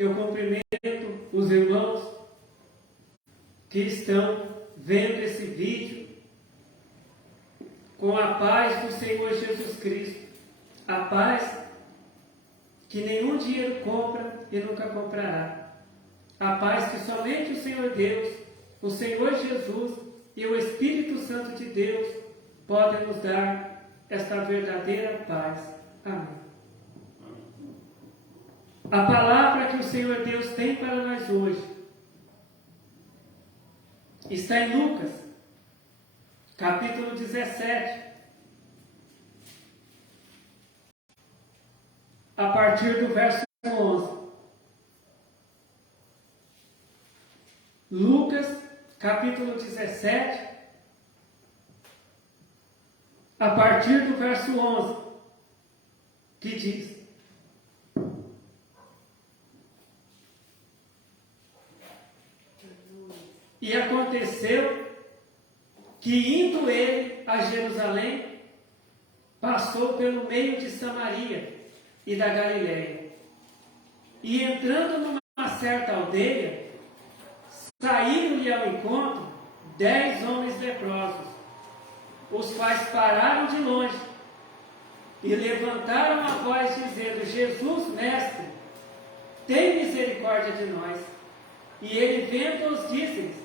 eu cumprimento os irmãos que estão vendo esse vídeo com a paz do Senhor Jesus Cristo. A paz que nenhum dinheiro compra e nunca comprará. A paz que somente o Senhor Deus, o Senhor Jesus e o Espírito Santo de Deus podem nos dar esta verdadeira paz. Amém. A palavra que o Senhor Deus tem para nós hoje está em Lucas, capítulo 17, a partir do verso 11. Lucas, capítulo 17, a partir do verso 11, que diz: E aconteceu que, indo ele a Jerusalém, passou pelo meio de Samaria e da Galiléia. E entrando numa certa aldeia, saíram-lhe ao encontro 10 homens leprosos, os quais pararam de longe e levantaram a voz, dizendo: Jesus, mestre, tem misericórdia de nós. E ele, vendo-os, disse-lhes: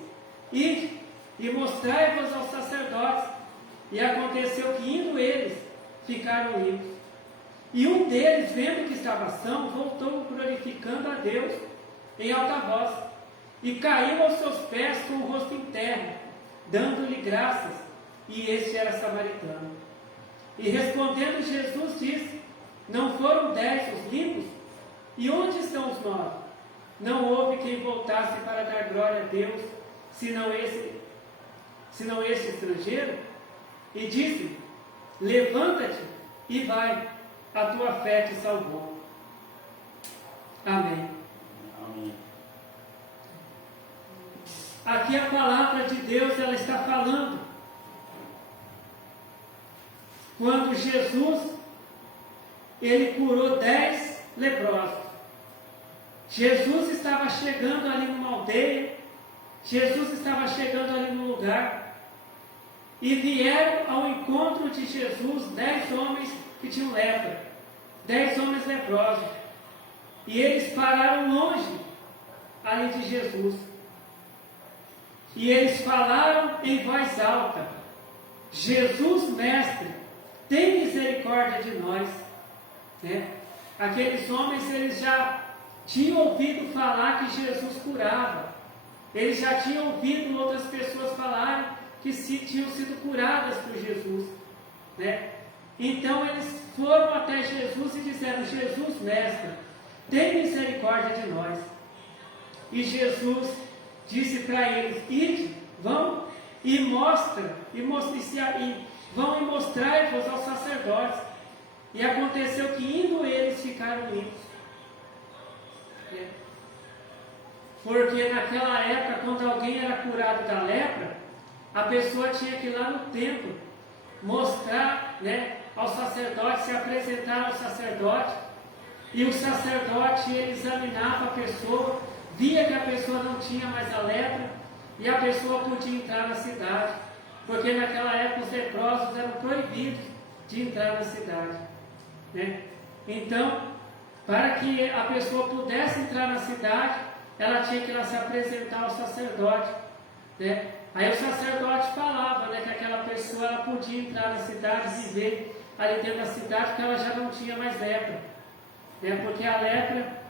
Ide e mostrai-vos aos sacerdotes. E aconteceu que, indo eles, ficaram limpos. E um deles, vendo que estava são, voltou glorificando a Deus em alta voz, e caiu aos seus pés com o rosto em terra, dando-lhe graças. E este era samaritano. E respondendo Jesus, disse: Não foram 10 os limpos? E onde estão os 9? Não houve quem voltasse para dar glória a Deus, senão este estrangeiro? E disse: Levanta-te e vai, a tua fé te salvou. Amém. Amém. Aqui a palavra de Deus, ela está falando. Quando Jesus, ele curou 10 leprosos. Jesus estava chegando ali numa aldeia, Jesus estava chegando ali num lugar, e vieram ao encontro de Jesus 10 homens que tinham lepra, 10 homens leprosos, e eles pararam longe ali de Jesus, e eles falaram em voz alta: Jesus, mestre, tem misericórdia de nós. Aqueles homens, eles já tinham ouvido falar que Jesus curava. Eles já tinham ouvido outras pessoas falarem que tinham sido curadas por Jesus. Então eles foram até Jesus e disseram: Jesus, mestre, tem misericórdia de nós. E Jesus disse para eles: Ide, vão e vão e mostrai-vos aos sacerdotes. E aconteceu que, indo eles, ficaram limpos. Porque naquela época, quando alguém era curado da lepra, a pessoa tinha que ir lá no templo mostrar, ao sacerdote, se apresentar ao sacerdote, e o sacerdote, ele examinava a pessoa, via que a pessoa não tinha mais a lepra, e a pessoa podia entrar na cidade, porque naquela época os leprosos eram proibidos de entrar na cidade. Então, para que a pessoa pudesse entrar na cidade, ela tinha que ir lá se apresentar ao sacerdote. Aí o sacerdote falava, que aquela pessoa, ela podia entrar na cidade, viver ali dentro da cidade, porque ela já não tinha mais lepra. Porque a lepra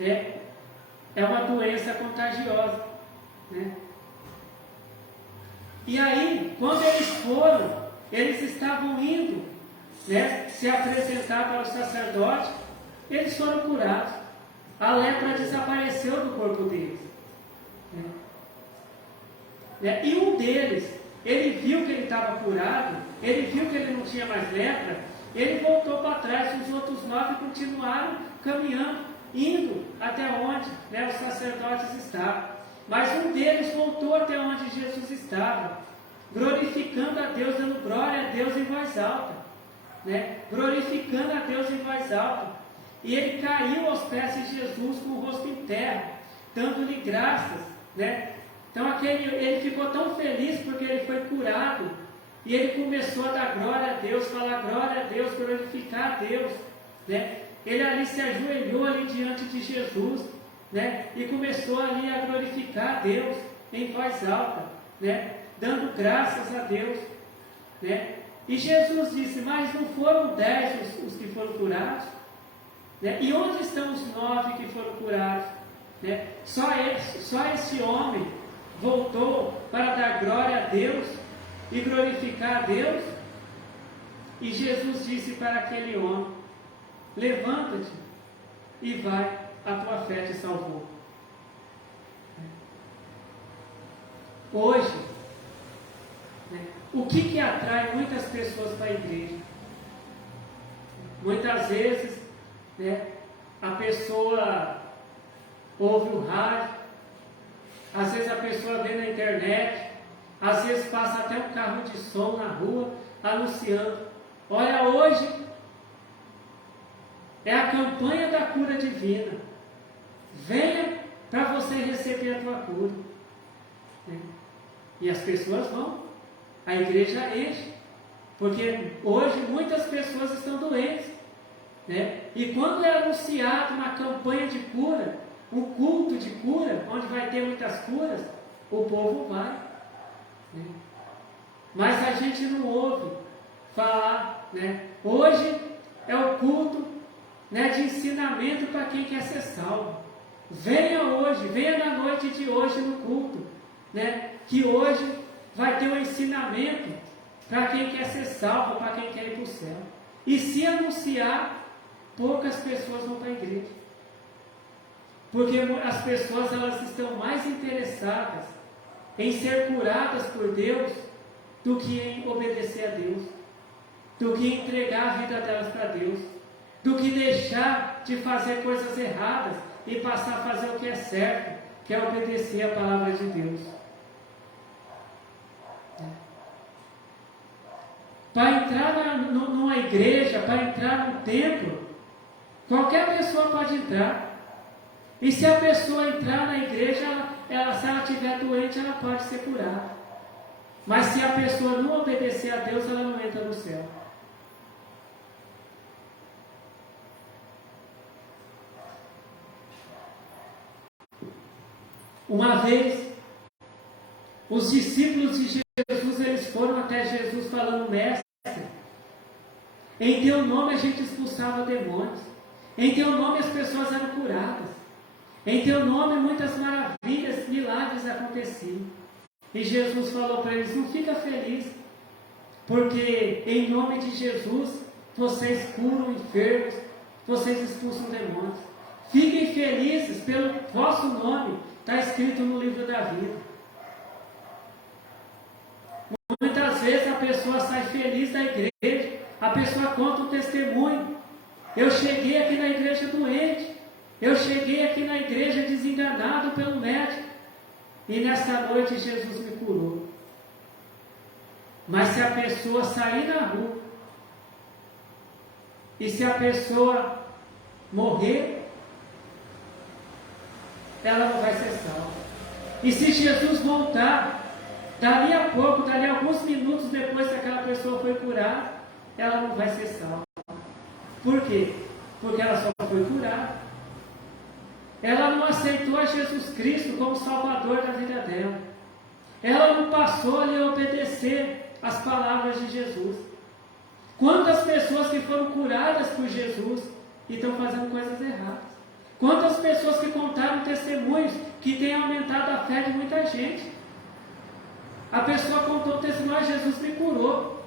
é uma doença contagiosa. E aí, quando eles foram, eles estavam indo se apresentar para o sacerdote, eles foram curados. A lepra desapareceu do corpo deles. E um deles, ele viu que ele estava curado, ele viu que ele não tinha mais lepra, ele voltou para trás. Os outros 9 continuaram caminhando, indo até onde os sacerdotes estavam. Mas um deles voltou até onde Jesus estava, glorificando a Deus, dando glória a Deus em voz alta. Glorificando a Deus em voz alta. e ele caiu aos pés de Jesus com o rosto em terra, dando-lhe graças, né? Então ele ficou tão feliz porque ele foi curado, e ele começou a dar glória a Deus, falar glória a Deus, glorificar a Deus, né? Ele ali se ajoelhou ali diante de Jesus, né? E começou ali a glorificar a Deus em voz alta, né? Dando graças a Deus, né? E Jesus disse, mas não foram 10 os que foram curados? Né? E onde estão os 9 que foram curados? Né? Só esse homem voltou para dar glória a Deus e glorificar a Deus. E Jesus disse para aquele homem, levanta-te e vai, a tua fé te salvou. Hoje, né, o que atrai muitas pessoas para a igreja? Muitas vezes, né, a pessoa ouve o rádio, às vezes a pessoa vê na internet, às vezes passa até um carro de som na rua, anunciando, olha, hoje é a campanha da cura divina, venha para você receber a tua cura, né? E as pessoas vão, a igreja enche, porque hoje muitas pessoas estão doentes, né? E quando é anunciado uma campanha de cura, um culto de cura, onde vai ter muitas curas, o povo vai, né? Mas a gente não ouve falar, né? Hoje é o culto, né, de ensinamento para quem quer ser salvo. Venha hoje, venha na noite de hoje no culto, né? Que hoje vai ter um ensinamento para quem quer ser salvo, para quem quer ir para o céu. E se anunciar, poucas pessoas vão para a igreja. Porque as pessoas, elas estão mais interessadas em ser curadas por Deus do que em obedecer a Deus, do que entregar a vida delas para Deus, do que deixar de fazer coisas erradas e passar a fazer o que é certo, que é obedecer a palavra de Deus. Para entrar numa igreja, para entrar num templo, qualquer pessoa pode entrar. E se a pessoa entrar na igreja, se ela estiver doente, ela pode ser curada. Mas se a pessoa não obedecer a Deus, ela não entra no céu. Uma vez, os discípulos de Jesus, eles foram até Jesus falando, mestre, em teu nome a gente expulsava demônios, em teu nome as pessoas eram curadas, em teu nome muitas maravilhas, milagres aconteciam. E Jesus falou para eles, não fica feliz, porque em nome de Jesus vocês curam enfermos, vocês expulsam demônios. Fiquem felizes pelo vosso nome, está escrito no livro da vida. Muitas vezes a pessoa sai feliz da igreja, a pessoa conta um testemunho. Eu cheguei aqui na igreja doente, eu cheguei aqui na igreja desenganado pelo médico, e nessa noite Jesus me curou. Mas se a pessoa sair na rua, e se a pessoa morrer, ela não vai ser salva. E se Jesus voltar, dali a pouco, dali a alguns minutos depois que aquela pessoa foi curada, ela não vai ser salva. Por quê? Porque ela só foi curada. Ela não aceitou a Jesus Cristo como Salvador da vida dela. Ela não passou a lhe obedecer as palavras de Jesus. Quantas pessoas que foram curadas por Jesus e estão fazendo coisas erradas? Quantas pessoas que contaram testemunhos que têm aumentado a fé de muita gente? A pessoa contou o testemunho, Jesus me curou.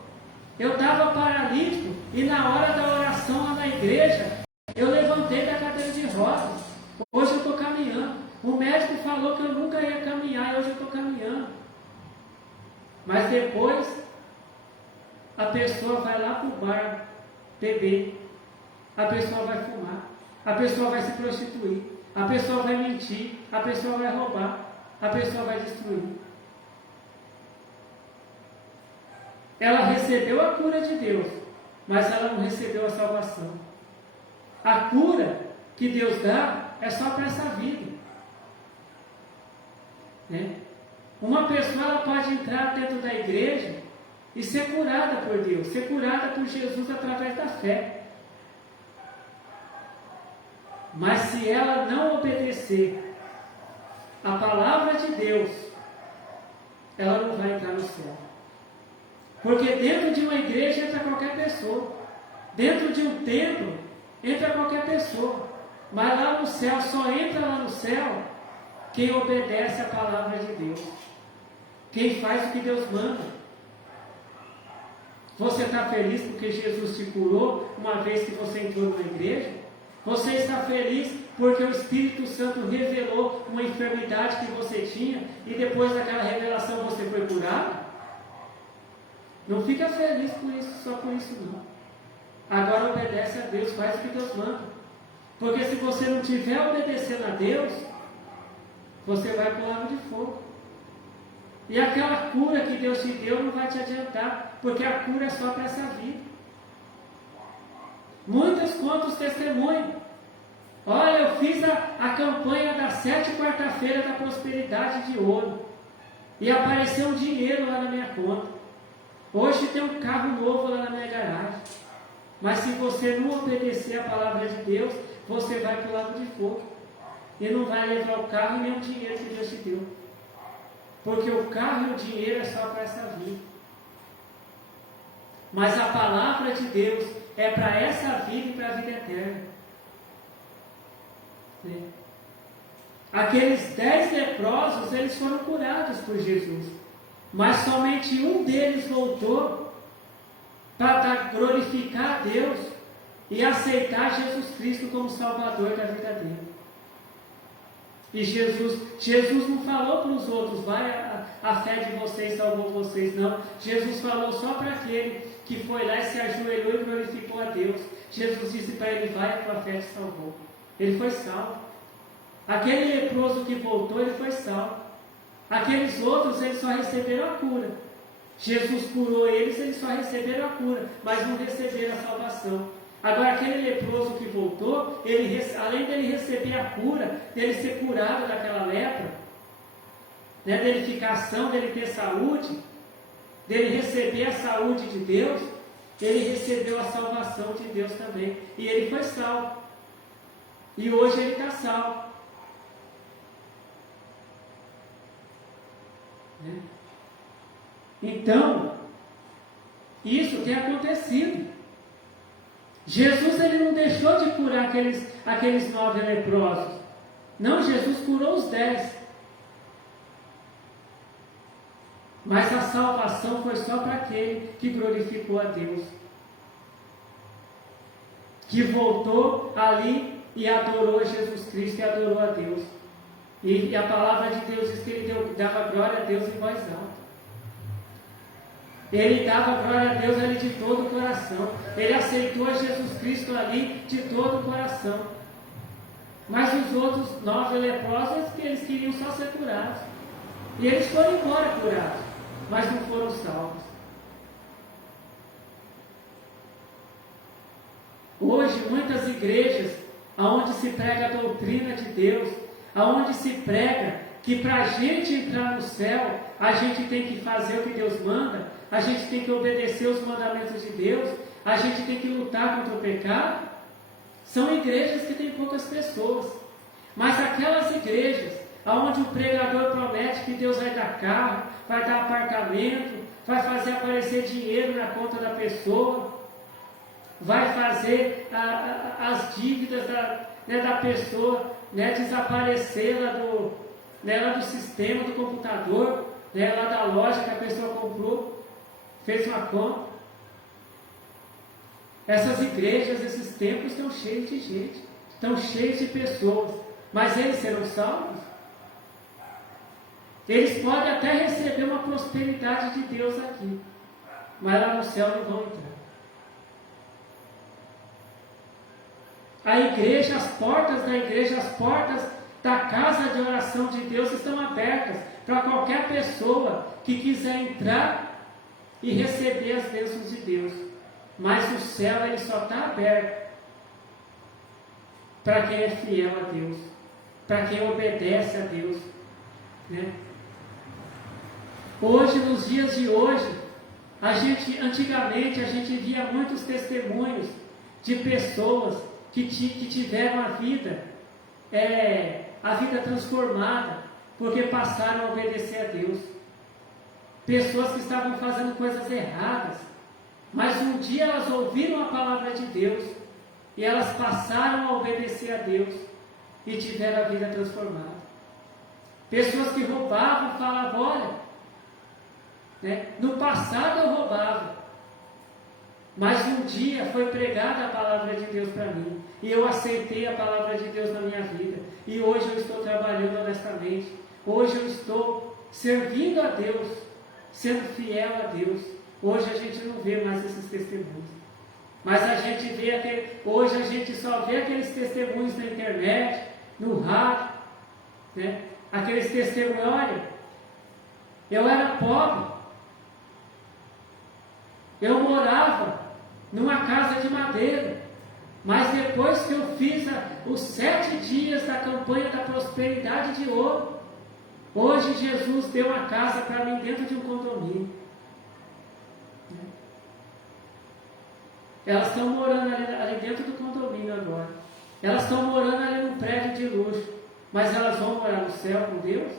Eu estava paralítico e na hora da oração lá na igreja, eu levantei da cadeira de rodas. Hoje eu estou caminhando. O médico falou que eu nunca ia caminhar e hoje eu estou caminhando. Mas depois, a pessoa vai lá para o bar beber. A pessoa vai fumar. A pessoa vai se prostituir. A pessoa vai mentir. A pessoa vai roubar. A pessoa vai destruir. Ela recebeu a cura de Deus, mas ela não recebeu a salvação. A cura que Deus dá é só para essa vida. Né? Uma pessoa ela pode entrar dentro da igreja e ser curada por Deus, ser curada por Jesus através da fé. Mas se ela não obedecer a palavra de Deus, ela não vai entrar no céu. Porque dentro de uma igreja entra qualquer pessoa. Dentro de um templo entra qualquer pessoa. Mas lá no céu, só entra lá no céu quem obedece a palavra de Deus. Quem faz o que Deus manda. Você está feliz porque Jesus te curou uma vez que você entrou na igreja? Você está feliz porque o Espírito Santo revelou uma enfermidade que você tinha e depois daquela revelação você foi curado? Não fica feliz por isso, só por isso não. Agora obedece a Deus, faz o que Deus manda. Porque se você não estiver obedecendo a Deus, você vai para o lago de fogo. E aquela cura que Deus te deu não vai te adiantar, porque a cura é só para essa vida. Muitos contam os testemunhos. Olha, eu fiz a campanha das 7 quarta-feiras da prosperidade de ouro. E apareceu um dinheiro lá na minha conta. Hoje tem um carro novo lá na minha garagem. Mas se você não obedecer a palavra de Deus, você vai para o lago de fogo. E não vai levar o carro e nem o dinheiro que Deus te deu. Porque o carro e o dinheiro é só para essa vida. Mas a palavra de Deus é para essa vida e para a vida eterna. Aqueles 10 leprosos, eles foram curados por Jesus. Mas somente um deles voltou para glorificar a Deus e aceitar Jesus Cristo como Salvador da vida dele. E Jesus não falou para os outros, a fé de vocês salvou vocês, não. Jesus falou só para aquele que foi lá e se ajoelhou e glorificou a Deus. Jesus disse para ele, vai, a tua fé te salvou. Ele foi salvo. Aquele leproso que voltou, ele foi salvo. Aqueles outros, eles só receberam a cura. Jesus curou eles só receberam a cura, mas não receberam a salvação. Agora, aquele leproso que voltou, além dele receber a cura, dele ser curado daquela lepra, né, dele ficar são, dele ter saúde, dele receber a saúde de Deus, ele recebeu a salvação de Deus também. E ele foi salvo. E hoje ele está salvo. Né? Então, isso tem acontecido. Jesus ele não deixou de curar aqueles 9 leprosos. Não, Jesus curou os 10. Mas a salvação foi só para aquele que glorificou a Deus. Que voltou ali e adorou Jesus Cristo e adorou a Deus. E a palavra de Deus diz que ele dava glória a Deus em voz alta. Ele dava glória a Deus ali de todo o coração. Ele aceitou a Jesus Cristo ali de todo o coração. Mas os outros 9 leprosos, eles queriam só ser curados. E eles foram embora curados, mas não foram salvos. Hoje, muitas igrejas, onde se prega a doutrina de Deus, onde se prega que para a gente entrar no céu, a gente tem que fazer o que Deus manda, a gente tem que obedecer os mandamentos de Deus, a gente tem que lutar contra o pecado. São igrejas que têm poucas pessoas. Mas aquelas igrejas onde o pregador promete que Deus vai dar carro, vai dar apartamento, vai fazer aparecer dinheiro na conta da pessoa, vai fazer as dívidas da pessoa desaparecer lá do sistema do computador, lá da loja que a pessoa comprou, fez uma conta. Essas igrejas, esses templos estão cheios de gente, estão cheios de pessoas, mas eles serão salvos? Eles podem até receber uma prosperidade de Deus aqui, mas lá no céu não vão entrar. A igreja, as portas da igreja, as portas da casa de oração de Deus estão abertas para qualquer pessoa que quiser entrar e receber as bênçãos de Deus. Mas o céu ele só está aberto para quem é fiel a Deus, para quem obedece a Deus, né? Hoje, nos dias de hoje, antigamente a gente via muitos testemunhos de pessoas que tiveram a vida transformada, porque passaram a obedecer a Deus. Pessoas que estavam fazendo coisas erradas, mas um dia elas ouviram a palavra de Deus, e elas passaram a obedecer a Deus, e tiveram a vida transformada. Pessoas que roubavam, falavam, olha, né, no passado eu roubava, mas um dia foi pregada a palavra de Deus para mim, e eu aceitei a palavra de Deus na minha vida, e hoje eu estou trabalhando honestamente, hoje eu estou servindo a Deus, sendo fiel a Deus. Hoje a gente não vê mais esses testemunhos, mas hoje a gente só vê aqueles testemunhos na internet, no rádio, né? Aqueles testemunhos, olha, eu era pobre, eu morava numa casa de madeira, mas depois que eu fiz os 7 dias da campanha da prosperidade de ouro, hoje Jesus deu uma casa para mim dentro de um condomínio. Elas estão morando ali dentro do condomínio agora. Elas estão morando ali num prédio de luxo, mas elas vão morar no céu com Deus?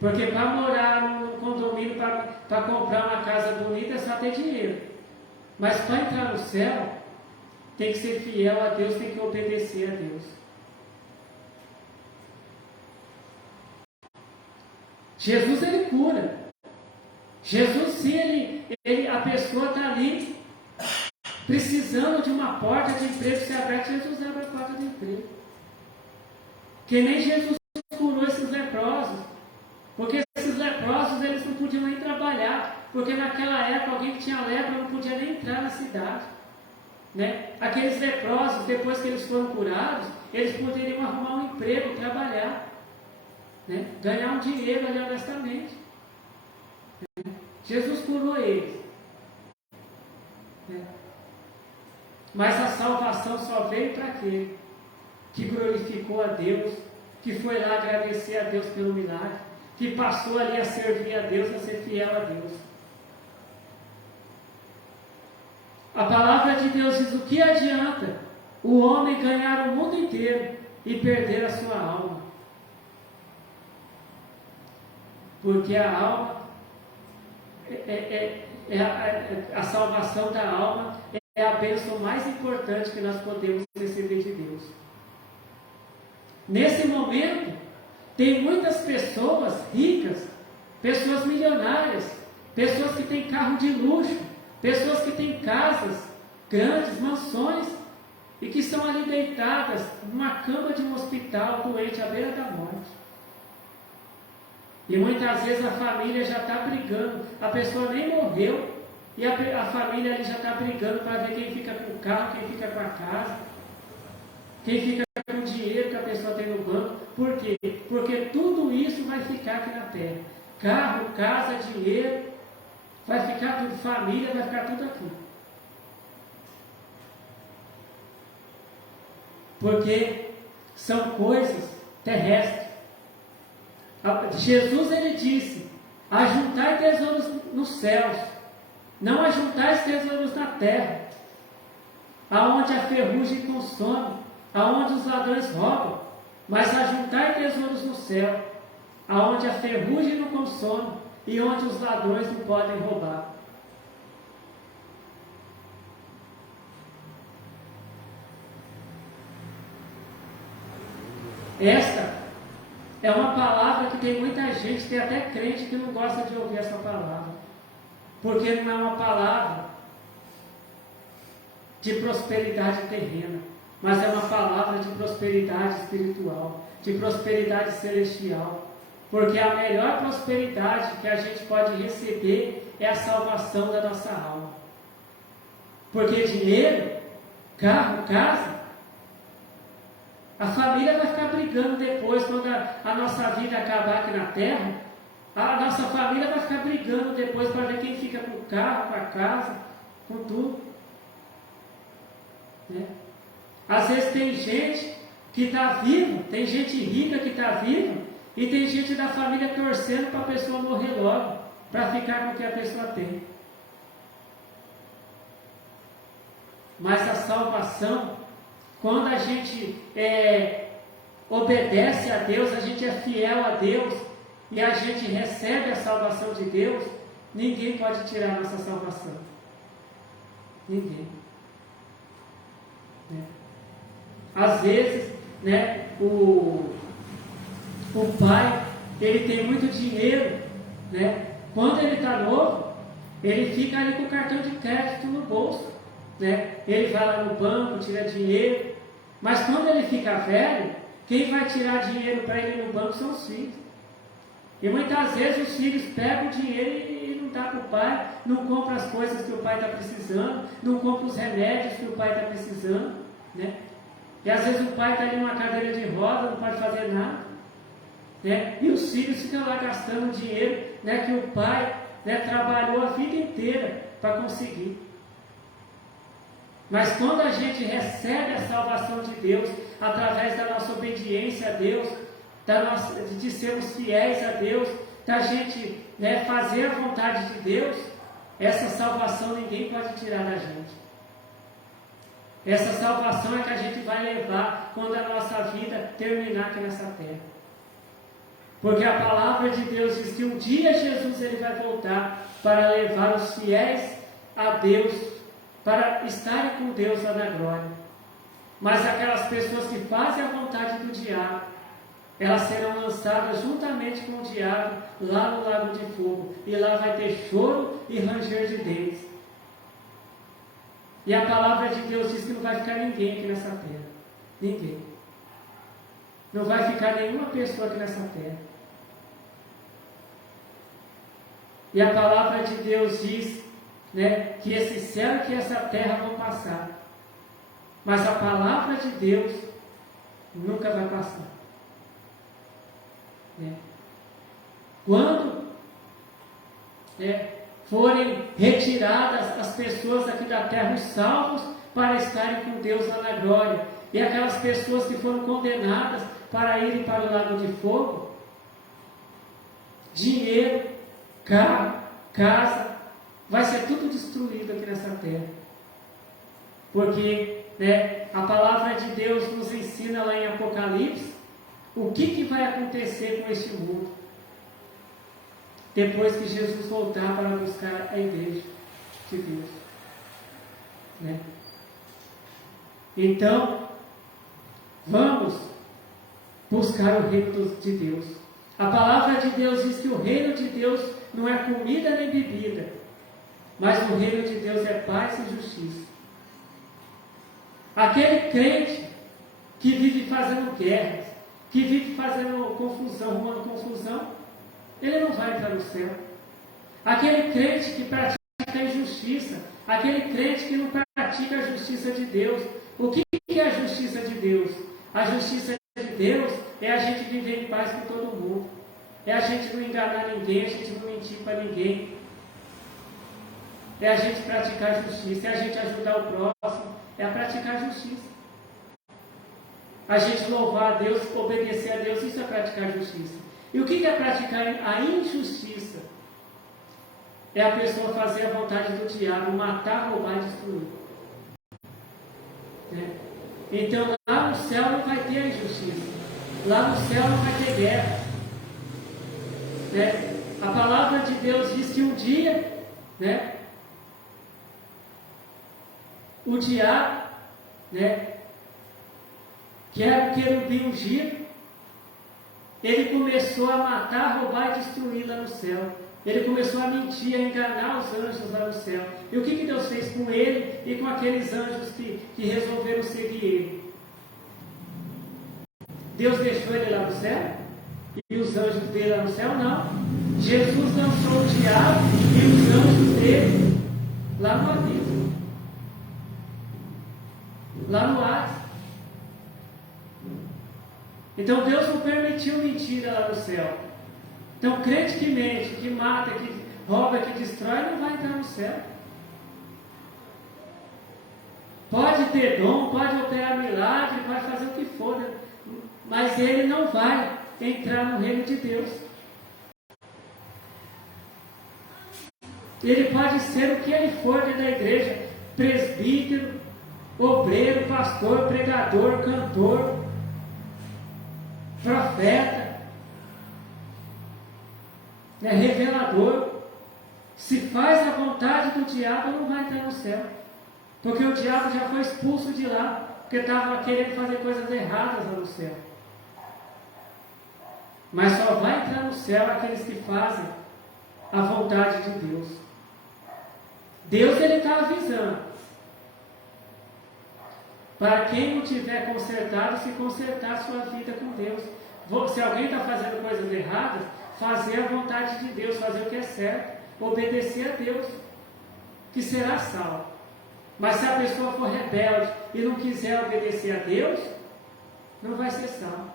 Porque para morar num condomínio, para comprar uma casa bonita, é só ter dinheiro. Mas para entrar no céu, tem que ser fiel a Deus, tem que obedecer a Deus. Jesus, ele cura. Jesus, sim, a pessoa está ali precisando de uma porta de emprego ser aberta, Jesus abre a porta de emprego. Que nem Jesus curou esses leprosos. Porque esses leprosos, eles não podiam nem trabalhar, porque naquela época alguém que tinha lepra não podia nem entrar na cidade, né? Aqueles leprosos, depois que eles foram curados, eles poderiam arrumar um emprego, trabalhar, né? Ganhar um dinheiro ali honestamente, né? Jesus curou eles, né? Mas a salvação só veio para aquele que glorificou a Deus, que foi lá agradecer a Deus pelo milagre, que passou ali a servir a Deus, a ser fiel a Deus. A palavra de Deus diz: o que adianta o homem ganhar o mundo inteiro e perder a sua alma? Porque a alma, a salvação da alma é a bênção mais importante que nós podemos receber de Deus. Nesse momento, tem muitas pessoas ricas, pessoas milionárias, pessoas que têm carro de luxo, pessoas que têm casas grandes, mansões, e que estão ali deitadas numa cama de um hospital, doente à beira da morte. E muitas vezes a família já está brigando, a pessoa nem morreu, e a família ali já está brigando para ver quem fica com o carro, quem fica com a casa, quem fica com o dinheiro que a pessoa tem no banco. Por quê? Porque tudo isso vai ficar aqui na terra. Carro, casa, dinheiro, vai ficar tudo, família, vai ficar tudo aqui. Porque são coisas terrestres. Jesus, ele disse: ajuntai tesouros nos céus, não ajuntais tesouros na terra, aonde a ferrugem consome, aonde os ladrões roubam, mas ajuntai tesouros no céu, aonde a ferrugem não consome e onde os ladrões não podem roubar. Esta é uma palavra que tem muita gente, tem até crente que não gosta de ouvir essa palavra, porque não é uma palavra de prosperidade terrena, mas é uma palavra de prosperidade espiritual, de prosperidade celestial. Porque a melhor prosperidade que a gente pode receber é a salvação da nossa alma. Porque dinheiro, carro, casa, a família vai ficar brigando depois, quando a nossa vida acabar aqui na terra, a nossa família vai ficar brigando depois para ver quem fica com o carro, com a casa, com tudo. Né? Às vezes tem gente que está viva, tem gente rica que está viva, e tem gente da família torcendo para a pessoa morrer logo, para ficar com o que a pessoa tem. Mas a salvação, quando a gente obedece a Deus, a gente é fiel a Deus, e a gente recebe a salvação de Deus, ninguém pode tirar a nossa salvação. Ninguém. Né? Às vezes, né, o pai, ele tem muito dinheiro, né? Quando ele está novo, ele fica ali com o cartão de crédito no bolso, né? Ele vai lá no banco, tira dinheiro, mas quando ele fica velho, quem vai tirar dinheiro para ele no banco são os filhos. E muitas vezes os filhos pegam o dinheiro e não dá para o pai, não compra as coisas que o pai está precisando, não compra os remédios que o pai está precisando, né? E às vezes o pai está ali numa cadeira de roda, não pode fazer nada, né? E os filhos ficam lá gastando dinheiro, né, que o pai, né, trabalhou a vida inteira para conseguir. Mas quando a gente recebe a salvação de Deus, através da nossa obediência a Deus, de sermos fiéis a Deus, da gente, né, fazer a vontade de Deus, essa salvação ninguém pode tirar da gente. Essa salvação é que a gente vai levar quando a nossa vida terminar aqui nessa terra. Porque a palavra de Deus diz que um dia Jesus ele vai voltar para levar os fiéis a Deus, para estarem com Deus lá na glória. Mas aquelas pessoas que fazem a vontade do diabo, elas serão lançadas juntamente com o diabo lá no lago de fogo. E lá vai ter choro e ranger de dentes. E a palavra de Deus diz que não vai ficar ninguém aqui nessa terra. Ninguém. Não vai ficar nenhuma pessoa aqui nessa terra. E a palavra de Deus diz, né, que esse céu e que essa terra vão passar. Mas a palavra de Deus nunca vai passar. Né? Quando forem retiradas as pessoas aqui da terra, os salvos, para estarem com Deus lá na glória, e aquelas pessoas que foram condenadas para irem para o lago de fogo, dinheiro, carro, casa, vai ser tudo destruído aqui nessa terra. Porque, né, a palavra de Deus nos ensina lá em Apocalipse o que vai acontecer com este mundo depois que Jesus voltar para buscar a igreja de Deus. Né? Então, vamos buscar o reino de Deus. A palavra de Deus diz que o reino de Deus não é comida nem bebida, mas o reino de Deus é paz e justiça. Aquele crente que vive fazendo guerras, que vive fazendo confusão, arrumando confusão, ele não vai entrar no céu. Aquele crente que pratica a injustiça, aquele crente que não pratica a justiça de Deus. O que é a justiça de Deus? A justiça de Deus é a gente viver em paz com todo mundo. É a gente não enganar ninguém, a gente não mentir para ninguém. É a gente praticar a justiça, é a gente ajudar o próximo, é a praticar a justiça. A gente louvar a Deus, obedecer a Deus, isso é praticar a justiça. E o que é praticar a injustiça? É a pessoa fazer a vontade do diabo, matar, roubar e destruir. Então lá no céu não vai ter a injustiça. Lá no céu não vai ter guerra. A palavra de Deus diz que um dia, o diabo, que era o querubim ungido, ele começou a matar, roubar e destruir lá no céu. Ele começou a mentir, a enganar os anjos lá no céu. E o que Deus fez com ele e com aqueles anjos que resolveram seguir ele? Deus deixou ele lá no céu? E os anjos dele lá no céu? Não. Jesus lançou o diabo e os anjos dele lá no abismo. Lá no Hades. Então Deus não permitiu mentira lá no céu. Então crente que mente, que mata, que rouba, que destrói, não vai entrar no céu. pode ter dom, pode operar milagre, pode fazer o que for, né? Mas ele não vai entrar no reino de Deus. Ele pode ser o que ele for dentro da igreja: presbítero, obreiro, pastor, pregador, cantor, profeta, revelador. Se faz a vontade do diabo, não vai entrar no céu, porque o diabo já foi expulso de lá, porque estava querendo fazer coisas erradas lá no céu. Mas só vai entrar no céu aqueles que fazem a vontade de Deus. Deus, ele está avisando para quem não tiver consertado, se consertar a sua vida com Deus. Se alguém está fazendo coisas erradas, fazer a vontade de Deus, fazer o que é certo, obedecer a Deus, que será salvo. Mas se a pessoa for rebelde e não quiser obedecer a Deus, não vai ser salvo.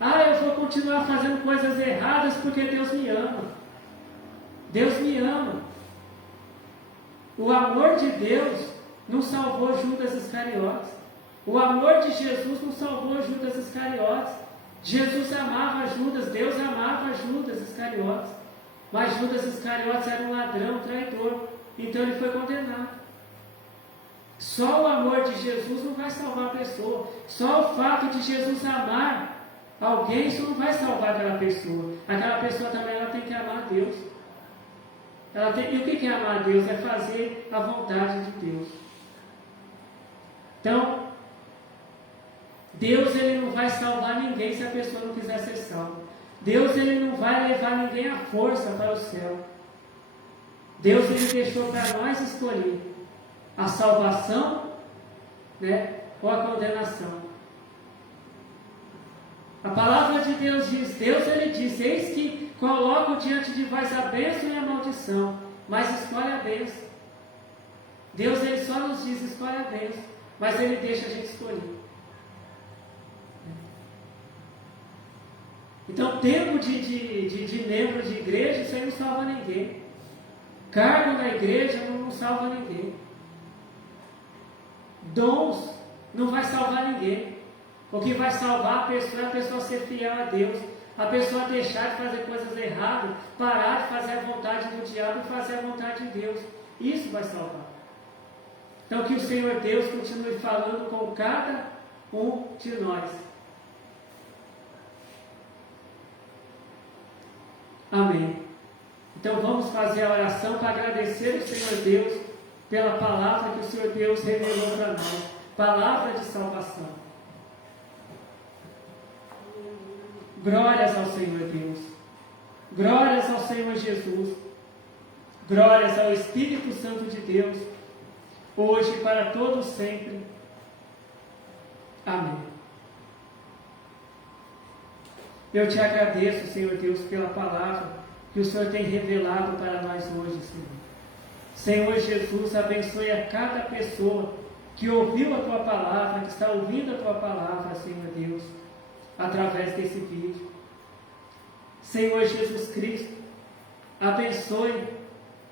Eu vou continuar fazendo coisas erradas porque Deus me ama. Deus me ama. O amor de Deus não salvou Judas Iscariotes. O amor de Jesus não salvou Judas Iscariotes. Jesus amava Judas, Deus amava Judas Iscariotes. Mas Judas Iscariotes era um ladrão, um traidor. Então ele foi condenado. Só o amor de Jesus não vai salvar a pessoa. Só o fato de Jesus amar alguém, isso não vai salvar aquela pessoa. Aquela pessoa também ela tem que amar a Deus. E o que é amar a Deus? É fazer a vontade de Deus. Então, Deus, ele não vai salvar ninguém se a pessoa não quiser ser salva. Deus, ele não vai levar ninguém à força para o céu. Deus, ele deixou para nós escolher a salvação, ou a condenação. A palavra de Deus diz, ele diz: eis que coloco diante de vós a bênção e a maldição, mas escolhe a bênção. Deus, ele só nos diz: escolhe a bênção, mas ele deixa a gente escolher. Então, tempo de membro de igreja, isso aí não salva ninguém. Cargo na igreja não salva ninguém. Dons não vai salvar ninguém. O que vai salvar a pessoa é a pessoa ser fiel a Deus, a pessoa deixar de fazer coisas erradas, parar de fazer a vontade do diabo e fazer a vontade de Deus. Isso vai salvar. Então, que o Senhor Deus continue falando com cada um de nós. Amém. Então vamos fazer a oração para agradecer o Senhor Deus pela palavra que o Senhor Deus revelou para nós. Palavra de salvação. Glórias ao Senhor Deus. Glórias ao Senhor Jesus. Glórias ao Espírito Santo de Deus, hoje e para todos sempre. Amém. Eu te agradeço, Senhor Deus, pela palavra que o Senhor tem revelado para nós hoje, Senhor. Senhor Jesus, abençoe a cada pessoa que ouviu a Tua palavra, que está ouvindo a Tua palavra, Senhor Deus, através desse vídeo. Senhor Jesus Cristo, abençoe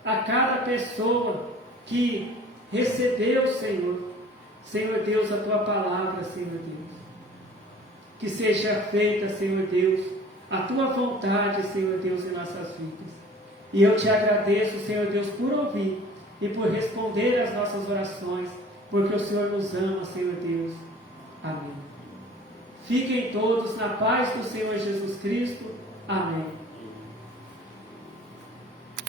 a cada pessoa que recebeu, Senhor Deus, a Tua palavra, Senhor Deus. Que seja feita, Senhor Deus, a Tua vontade, Senhor Deus, em nossas vidas. E eu te agradeço, Senhor Deus, por ouvir e por responder às nossas orações, porque o Senhor nos ama, Senhor Deus. Amém. Fiquem todos na paz do Senhor Jesus Cristo. Amém.